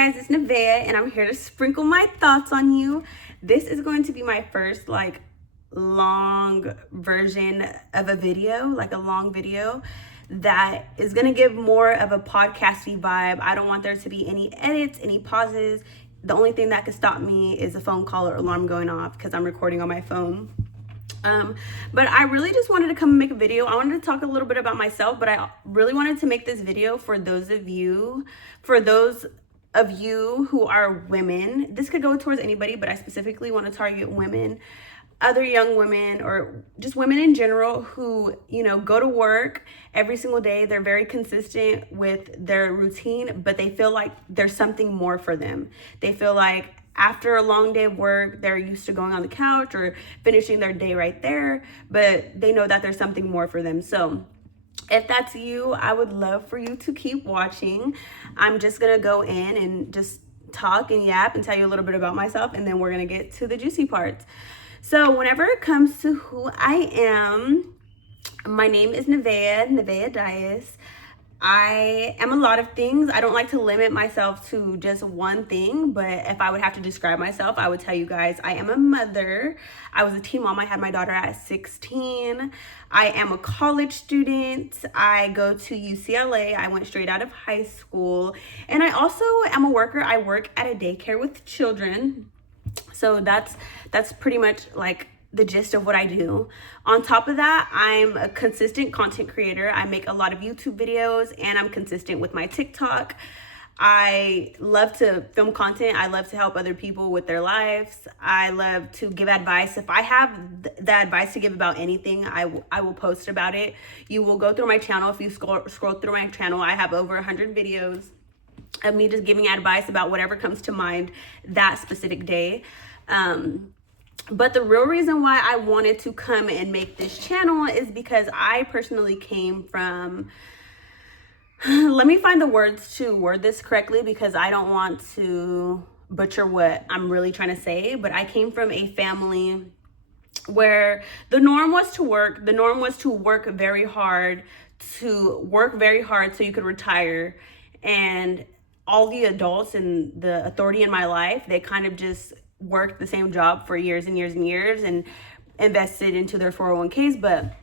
Guys, it's Nevaeh and I'm here to sprinkle my thoughts on you. This is going to be my first long version of a video, like a long video that is going to give more of a podcasty vibe. I don't want there to be any edits, any pauses. The only thing that could stop me is a phone call or alarm going off because I'm recording on my phone. But I really just wanted to come and make a video. I wanted to talk a little bit about myself, but I really wanted to make this video for those of you who are women. This could go towards anybody, but I specifically want to target women, other young women, or just women in general who, go to work every single day. They're very consistent with their routine, but they feel like there's something more for them. They feel like after a long day of work, they're used to going on the couch or finishing their day right there, but they know that there's something more for them. So if that's you, I would love for you to keep watching. I'm just gonna go in and just talk and yap and tell you a little bit about myself, and then we're gonna get to the juicy parts. So whenever it comes to who I am, my name is Nevaeh Dias. I am a lot of things. I don't like to limit myself to just one thing, but if I would have to describe myself, I would tell you guys I am a mother. I was a teen mom. I had my daughter at 16. I am a college student. I go to UCLA. I went straight out of high school. And I also am a worker. I work at a daycare with children. So that's pretty much like the gist of what I do. On top of that, I'm a consistent content creator. I make a lot of YouTube videos and I'm consistent with my TikTok. I love to film content. I love to help other people with their lives. I love to give advice. If I have the advice to give about anything, I will post about it. You will go through my channel. If you scroll through my channel, I have over 100 videos of me just giving advice about whatever comes to mind that specific day. But the real reason why I wanted to come and make this channel is because I personally came from, let me find the words to word this correctly because I don't want to butcher what I'm really trying to say, but I came from a family where the norm was to work. The norm was to work very hard so you could retire. And all the adults and the authority in my life, they kind of just worked the same job for years and years and years and invested into their 401ks, but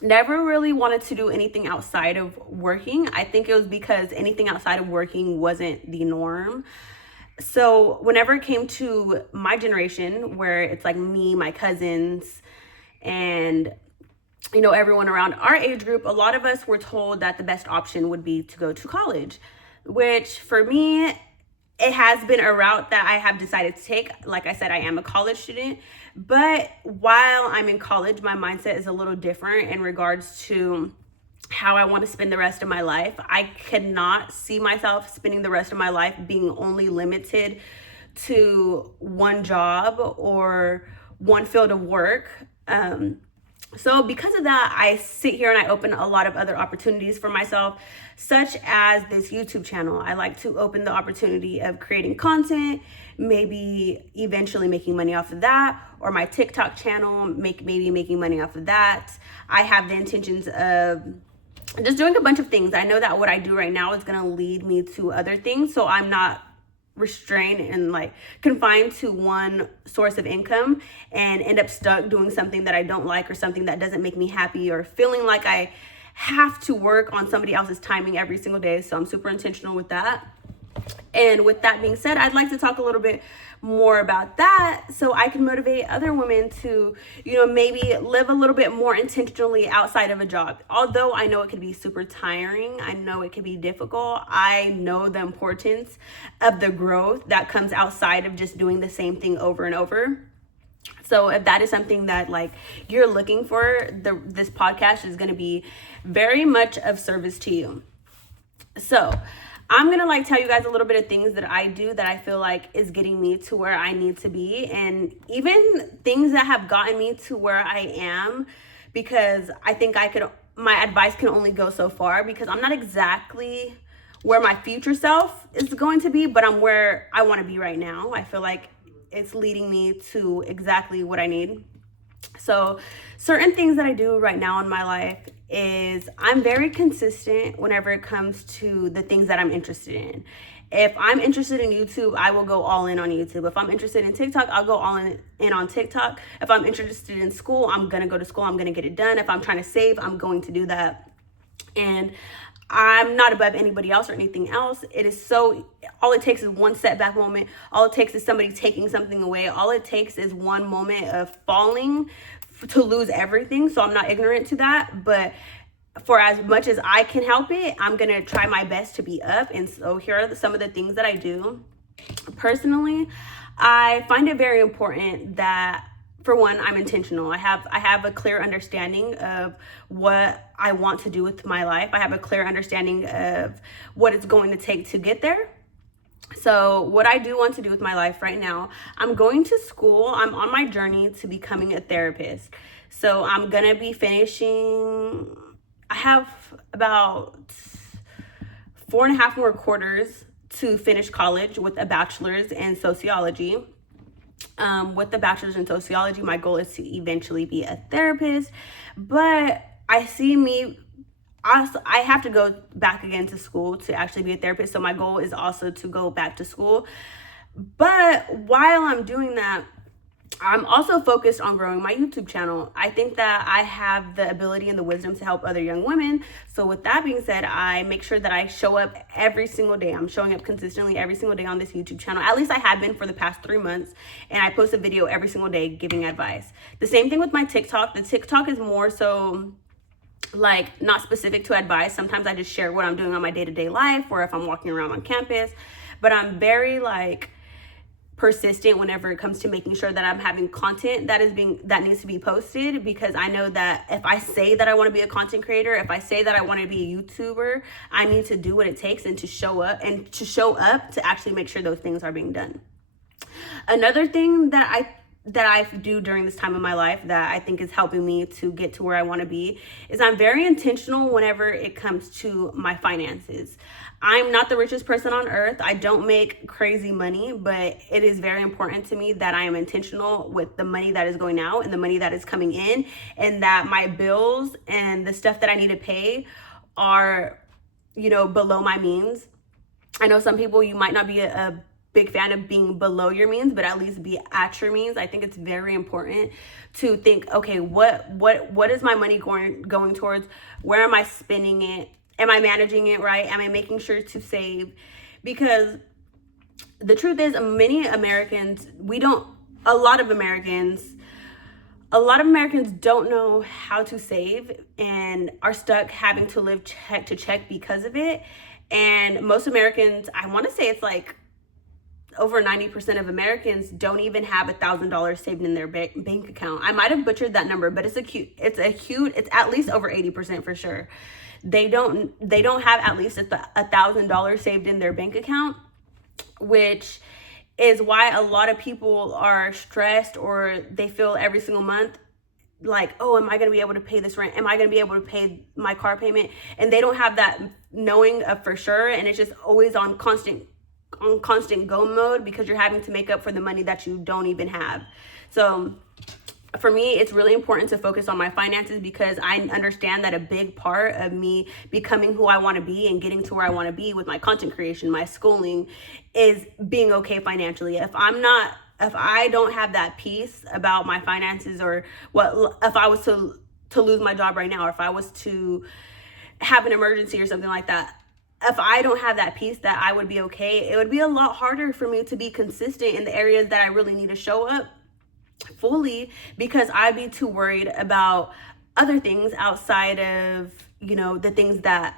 never really wanted to do anything outside of working. I think it was because anything outside of working wasn't the norm. So whenever it came to my generation, where it's like me, my cousins, and everyone around our age group, a lot of us were told that the best option would be to go to college, which for me, it has been a route that I have decided to take. Like I said, I am a college student, but while I'm in college, my mindset is a little different in regards to how I want to spend the rest of my life. I cannot see myself spending the rest of my life being only limited to one job or one field of work. So because of that, I sit here and I open a lot of other opportunities for myself, such as this YouTube channel. I like to open the opportunity of creating content, maybe eventually making money off of that, or my TikTok channel, maybe making money off of that. I have the intentions of just doing a bunch of things. I know that what I do right now is going to lead me to other things, so I'm not restrained and confined to one source of income and end up stuck doing something that I don't like or something that doesn't make me happy or feeling like I have to work on somebody else's timing every single day. So I'm super intentional with that. And with that being said, I'd like to talk a little bit more about that so I can motivate other women to, maybe live a little bit more intentionally outside of a job. Although I know it can be super tiring, I know it can be difficult, I know the importance of the growth that comes outside of just doing the same thing over and over. So if that is something that you're looking for, this podcast is going to be very much of service to you. So I'm going to tell you guys a little bit of things that I do that I feel like is getting me to where I need to be, and even things that have gotten me to where I am, because I think my advice can only go so far, because I'm not exactly where my future self is going to be, but I'm where I want to be right now. I feel like it's leading me to exactly what I need. So certain things that I do right now in my life is I'm very consistent whenever it comes to the things that I'm interested in. If I'm interested in YouTube, I will go all in on YouTube. If I'm interested in TikTok, I'll go all in on TikTok. If I'm interested in school, I'm gonna go to school. I'm gonna get it done. If I'm trying to save, I'm going to do that. And I'm not above anybody else or anything else. It is so, all it takes is one setback moment. All it takes is somebody taking something away. All it takes is one moment of falling to lose everything. So I'm not ignorant to that, but for as much as I can help it, I'm gonna try my best to be up. And so here are some of the things that I do. Personally, I find it very important that, for one, I'm intentional. I have a clear understanding of what I want to do with my life. I have a clear understanding of what it's going to take to get there. So what I do want to do with my life right now, I'm going to school. I'm on my journey to becoming a therapist. So I'm gonna be finishing, I have about 4.5 more quarters to finish college with a bachelor's in sociology. With the bachelor's in sociology, my goal is to eventually be a therapist, but I have to go back again to school to actually be a therapist. So my goal is also to go back to school. But while I'm doing that, I'm also focused on growing my YouTube channel. I think that I have the ability and the wisdom to help other young women. So with that being said, I make sure that I show up every single day. I'm showing up consistently every single day on this YouTube channel. At least I have been for the past 3 months. And I post a video every single day giving advice. The same thing with my TikTok. The TikTok is more so like not specific to advice. Sometimes I just share what I'm doing on my day-to-day life, or if I'm walking around on campus. But I'm very like persistent whenever it comes to making sure that I'm having content that needs to be posted, because I know that if I say that I want to be a content creator, if I say that I want to be a YouTuber, I need to do what it takes and to show up to actually make sure those things are being done. Another thing that I do during this time of my life that I think is helping me to get to where I want to be is I'm very intentional whenever it comes to my finances. I'm not the richest person on earth. I don't make crazy money, but it is very important to me that I am intentional with the money that is going out and the money that is coming in, and that my bills and the stuff that I need to pay are, below my means. I know some people, you might not be a big fan of being below your means, but at least be at your means. I think it's very important to think, okay, what is my money going towards? Where am I spending it? Am I managing it right? Am I making sure to save? Because the truth is, a lot of Americans don't know how to save and are stuck having to live check to check because of it. And most Americans, I want to say it's like over 90% of Americans don't even have $1,000 saved in their bank account. I might have butchered that number, but it's at least over 80% for sure. They don't have at least $1,000 saved in their bank account, which is why a lot of people are stressed, or they feel every single month like, oh, am I going to be able to pay this rent? Am I going to be able to pay my car payment? And they don't have that knowing of for sure. And it's just always on constant go mode, because you're having to make up for the money that you don't even have. So for me, it's really important to focus on my finances, because I understand that a big part of me becoming who I want to be and getting to where I want to be with my content creation, my schooling, is being okay financially. If I don't have that peace about my finances, or if I was to lose my job right now, or if I was to have an emergency or something like that, if I don't have that peace that I would be okay, it would be a lot harder for me to be consistent in the areas that I really need to show up fully, because I'd be too worried about other things outside of, the things that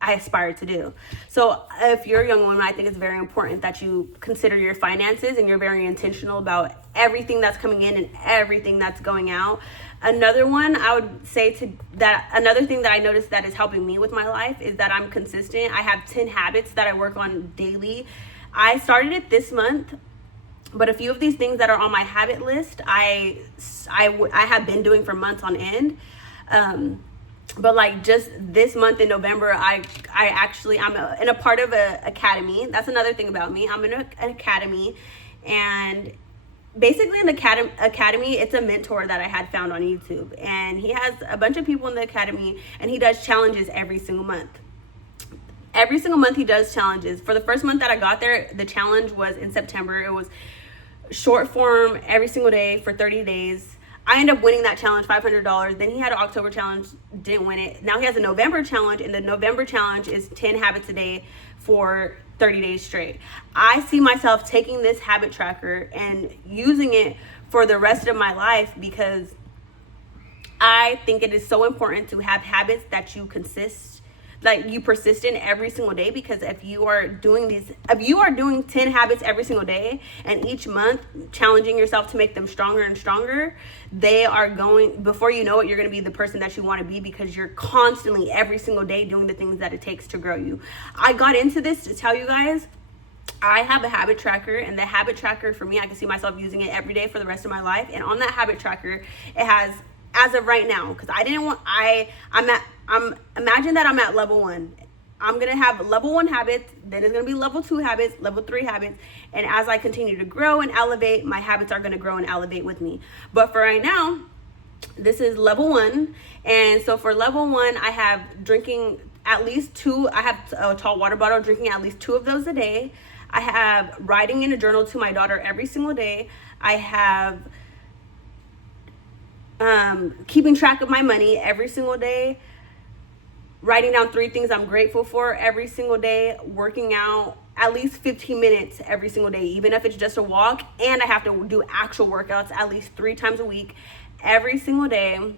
I aspire to do. So if you're a young woman, I think it's very important that you consider your finances and you're very intentional about everything that's coming in and everything that's going out. Another thing that I noticed that is helping me with my life is that I'm consistent. I have 10 habits that I work on daily. I started it this month, but a few of these things that are on my habit list, I have been doing for months on end. But like just this month in November, I'm in a part of an academy. That's another thing about me. I'm in an academy, and basically in the academy, it's a mentor that I had found on YouTube, and he has a bunch of people in the academy, and he does challenges every single month. Every single month he does challenges. For the first month that I got there, the challenge was in September. It was short form every single day for 30 days. I ended up winning that challenge, $500. Then he had an October challenge, didn't win it. Now he has a November challenge, and the November challenge is 10 habits a day for 30 days straight. I see myself taking this habit tracker and using it for the rest of my life, because I think it is so important to have habits that you persist in every single day. Because if you are doing 10 habits every single day, and each month challenging yourself to make them stronger and stronger, before you know it, you're going to be the person that you want to be, because you're constantly every single day doing the things that it takes to grow you. I got into this to tell you guys, I have a habit tracker, and the habit tracker for me, I can see myself using it every day for the rest of my life. And on that habit tracker, it has, as of right now, because imagine that I'm at level 1. I'm gonna have level 1 habits, then it's gonna be level 2 habits, level 3 habits, and as I continue to grow and elevate, my habits are gonna grow and elevate with me. But for right now, this is level 1, and so for level 1, I have drinking at least 2. I have a tall water bottle, drinking at least 2 of those a day. I have writing in a journal to my daughter every single day. I have keeping track of my money every single day, writing down 3 things I'm grateful for every single day, working out at least 15 minutes every single day, even if it's just a walk, and I have to do actual workouts at least 3 times a week every single day.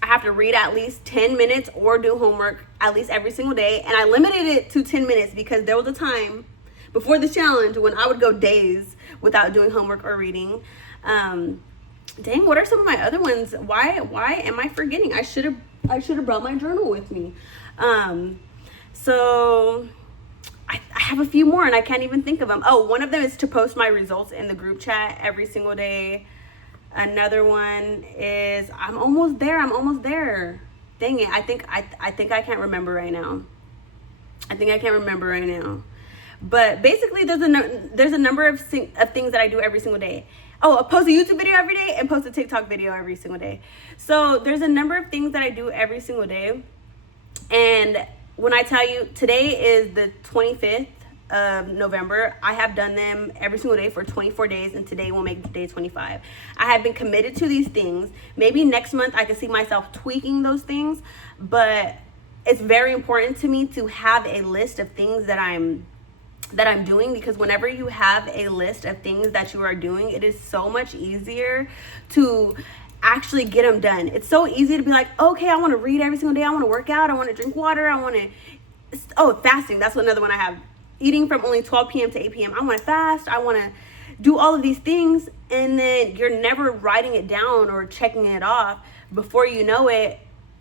I have to read at least 10 minutes or do homework at least every single day, and I limited it to 10 minutes because there was a time before the challenge when I would go days without doing homework or reading. Dang, what are some of my other ones? Why am I forgetting? I should have brought my journal with me. So I have a few more and I can't even think of them. Oh, one of them is to post my results in the group chat every single day. Another one is I'm almost there. Dang it, I think I can't remember right now. But basically, there's a number of things that I do every single day. Oh, I post a YouTube video every day and post a TikTok video every single day. So there's a number of things that I do every single day. And when I tell you today is the 25th of November, I have done them every single day for 24 days, and today will make day 25. I have been committed to these things. Maybe next month I can see myself tweaking those things, but it's very important to me to have a list of things that I'm doing, because whenever you have a list of things that you are doing, it is so much easier to actually get them done. It's so easy to be like, okay, I want to read every single day, I want to work out, I want to drink water, fasting, that's another one I have. Eating from only 12 p.m. to 8 p.m. I want to fast, I want to do all of these things, and then you're never writing it down or checking it off. Before you know it,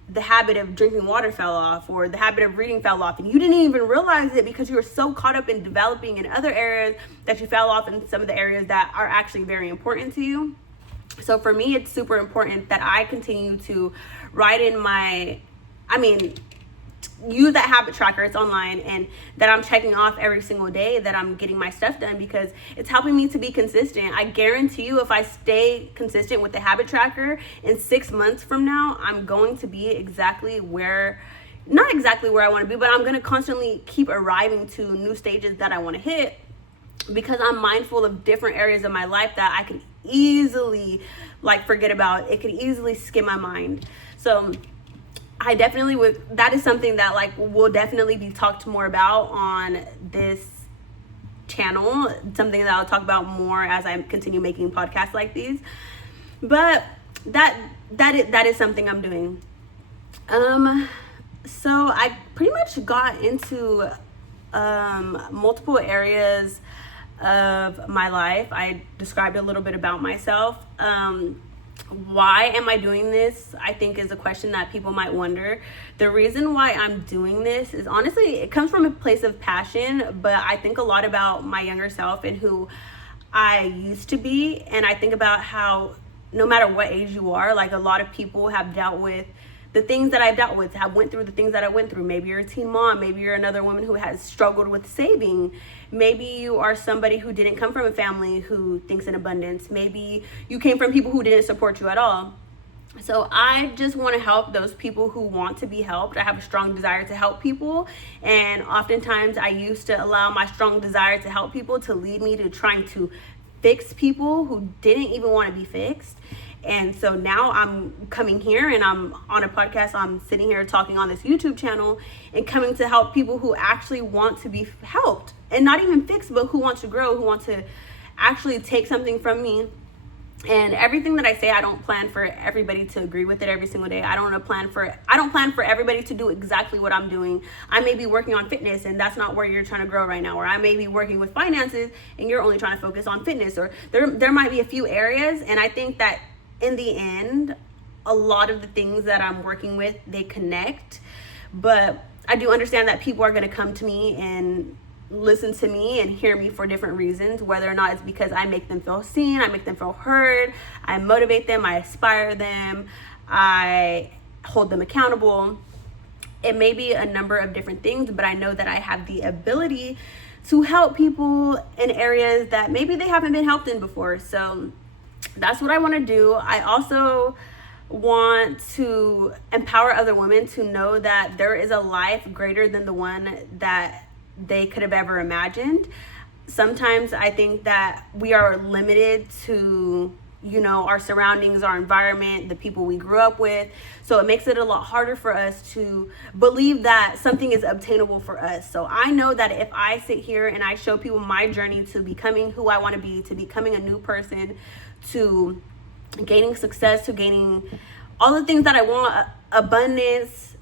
the habit of drinking water fell off, or the habit of reading fell off, and you didn't even realize it because you were so caught up in developing in other areas that you fell off in some of the areas that are actually very important to you. So for me, it's super important that I continue to write in use that habit tracker, it's online, and that I'm checking off every single day that I'm getting my stuff done, because it's helping me to be consistent. I guarantee you, if I stay consistent with the habit tracker, in 6 months from now, I'm going to be not exactly where I want to be, but I'm going to constantly keep arriving to new stages that I want to hit, because I'm mindful of different areas of my life that I can easily forget about. It could easily skim my mind. So I definitely that is something that will definitely be talked more about on this channel, something that I'll talk about more as I continue making podcasts like these. But that is something I'm doing. So I pretty much got into multiple areas of my life. I described a little bit about myself. Why am I doing this, I think, is a question that people might wonder. The reason why I'm doing this is, honestly, it comes from a place of passion, but I think a lot about my younger self and who I used to be. And I think about how no matter what age you are, a lot of people have dealt with the things that I've dealt with, have went through the things that I went through. Maybe you're a teen mom, maybe you're another woman who has struggled with saving. Maybe you are somebody who didn't come from a family who thinks in abundance. Maybe you came from people who didn't support you at all. So I just want to help those people who want to be helped. I have a strong desire to help people, and oftentimes I used to allow my strong desire to help people to lead me to trying to fix people who didn't even want to be fixed. And so now I'm coming here and I'm on a podcast. I'm sitting here talking on this YouTube channel and coming to help people who actually want to be helped, and not even fixed, but who want to grow, who want to actually take something from me. And everything that I say, I don't plan for everybody to agree with it every single day. I don't plan for everybody to do exactly what I'm doing. I may be working on fitness and that's not where you're trying to grow right now. Or I may be working with finances and you're only trying to focus on fitness. Or there might be a few areas. And I think that in the end, a lot of the things that I'm working with, they connect. But I do understand that people are going to come to me and listen to me and hear me for different reasons, whether or not it's because I make them feel seen, I make them feel heard, I motivate them, I inspire them, I hold them accountable. It may be a number of different things, but I know that I have the ability to help people in areas that maybe they haven't been helped in before. So that's what I want to do. I also want to empower other women to know that there is a life greater than the one that they could have ever imagined. Sometimes I think that we are limited to, our surroundings, our environment, the people we grew up with. So it makes it a lot harder for us to believe that something is obtainable for us. So I know that if I sit here and I show people my journey to becoming who I want to be, to becoming a new person, to gaining success, to gaining all the things that I want, abundance,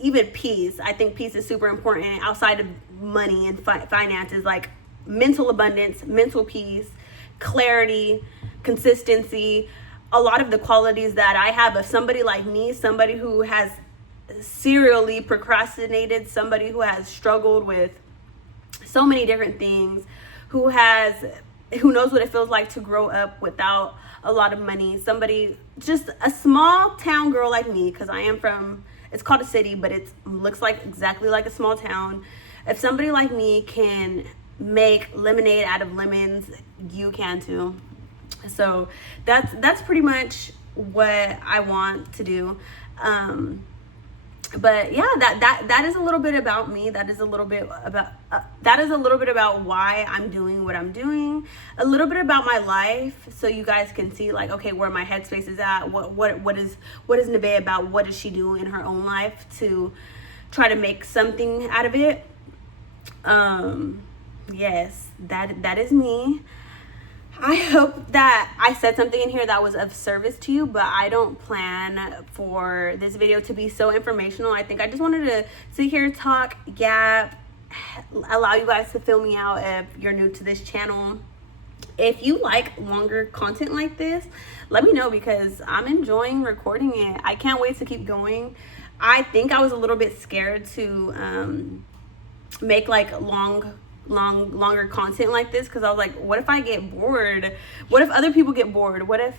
even peace. I think peace is super important outside of money and finances, like mental abundance, mental peace, clarity, consistency. A lot of the qualities that I have of somebody like me, somebody who has serially procrastinated, somebody who has struggled with so many different things, who knows what it feels like to grow up without a lot of money, somebody, just a small town girl like me, because I am from, it's called a city, but it looks like exactly like a small town. If somebody like me can make lemonade out of lemons, you can too. So that's pretty much what I want to do. But yeah, that is a little bit about me. That is a little bit about why I'm doing what I'm doing. A little bit about my life, so you guys can see, like, okay, where my headspace is at. What is Nevaeh about? What does she do in her own life to try to make something out of it? Yes, that is me. I hope that I said something in here that was of service to you, but I don't plan for this video to be so informational. I think I just wanted to sit here, talk, gap, allow you guys to fill me out if you're new to this channel. If you like longer content like this, let me know, because I'm enjoying recording it. I can't wait to keep going. I think I was a little bit scared to make like longer content like this, because I was like, what if I get bored? What if other people get bored? What if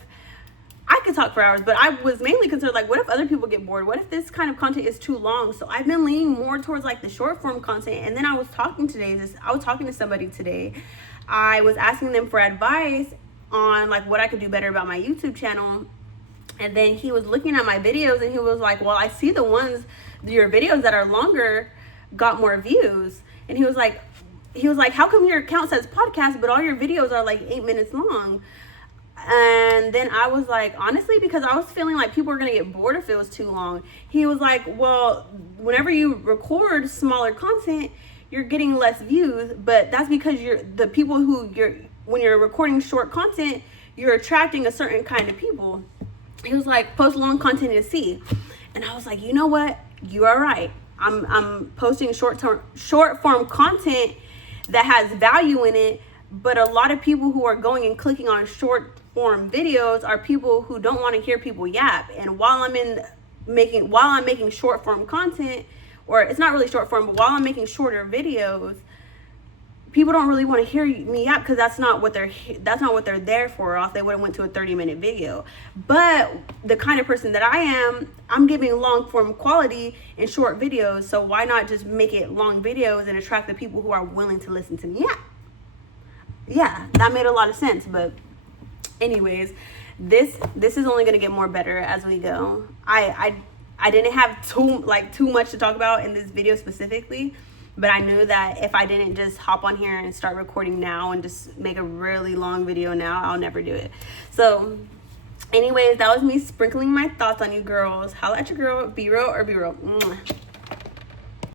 I could talk for hours? But I was mainly concerned, like, what if other people get bored? What if this kind of content is too long? So I've been leaning more towards like the short form content. And then I was talking to somebody today. I was asking them for advice on like what I could do better about my YouTube channel. And then he was looking at my videos and he was like, well, I see your videos that are longer got more views. And he was like, how come your account says podcast, but all your videos are like 8 minutes long? And then I was like, honestly, because I was feeling like people were going to get bored if it was too long. He was like, well, whenever you record smaller content, you're getting less views, but that's because when you're recording short content, you're attracting a certain kind of people. He was like, post long content to see. And I was like, you know what? You are right. I'm posting short form content that has value in it, but a lot of people who are going and clicking on short form videos are people who don't want to hear people yap. And while I'm making short form content, or it's not really short form, but while I'm making shorter videos, people don't really want to hear me yap, because that's not what they're there for, or else they would have went to a 30-minute video. But the kind of person that I am, I'm giving long form quality in short videos, so why not just make it long videos and attract the people who are willing to listen to me? Yeah, that made a lot of sense. But anyways, this is only gonna get more better as we go. I didn't have too much to talk about in this video specifically, but I knew that if I didn't just hop on here and start recording now and just make a really long video now, I'll never do it. So anyways, that was me sprinkling my thoughts on you girls. Holla at your girl. Be real or be real. Mwah.